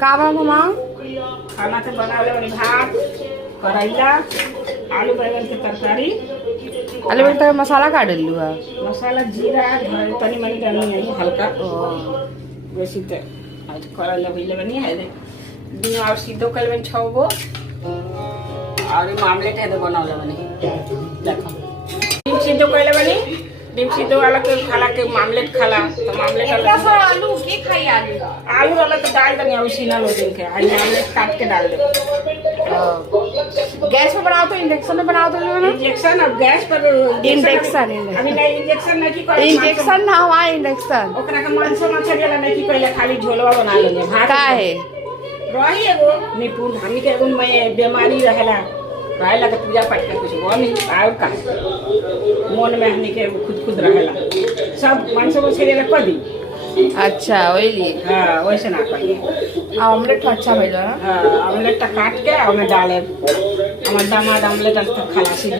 का बना माँ? खाना तो बनावे वाली भात, करैला, आलू बैंगन के तरकारी। आलू बेटा मसाला का डालू है? मसाला जीरा तनी मनी डालनी है हल्का बेसी तो आज करैला भइले बनी है दे दिन और सीधो कल में 6 गो और मामलेट है तो बनावले बनी देखो दिन सीधो कइले बनी दिन सीधो वाला के खाला के मामलेट खाला तो मामलेट वाला आलू के खाई आलू आलू वाला तो डाल दनी उसी ना लो दिन के आज मामलेट काट के डाल दे। गैस पे बनाओ तो इंडक्शन में बनाओ तो ना? इंजेक्शन अब गैस पर इंडक्शन अभी नहीं इंजेक्शन नहीं की करे इंजेक्शन ना हुआ इंडक्शन ओकरा के मांस मछली वाला नहीं की कइले खाली झोलवा बना लेंगे भात का है रही एगो निपुण हमनी के एगो में बीमारी रहेला रहेला के पूजा पाठ के कुछ बनी और का मन में हमनी के खुद रहेला सब मांस मछली वाला कर दी। अच्छा वही लिए हां वैसे ना करिए ऑमलेट अच्छा भइल ना? हां ऑमलेट काट के ओमे डाले हमर दामाद ऑमलेट खलासी।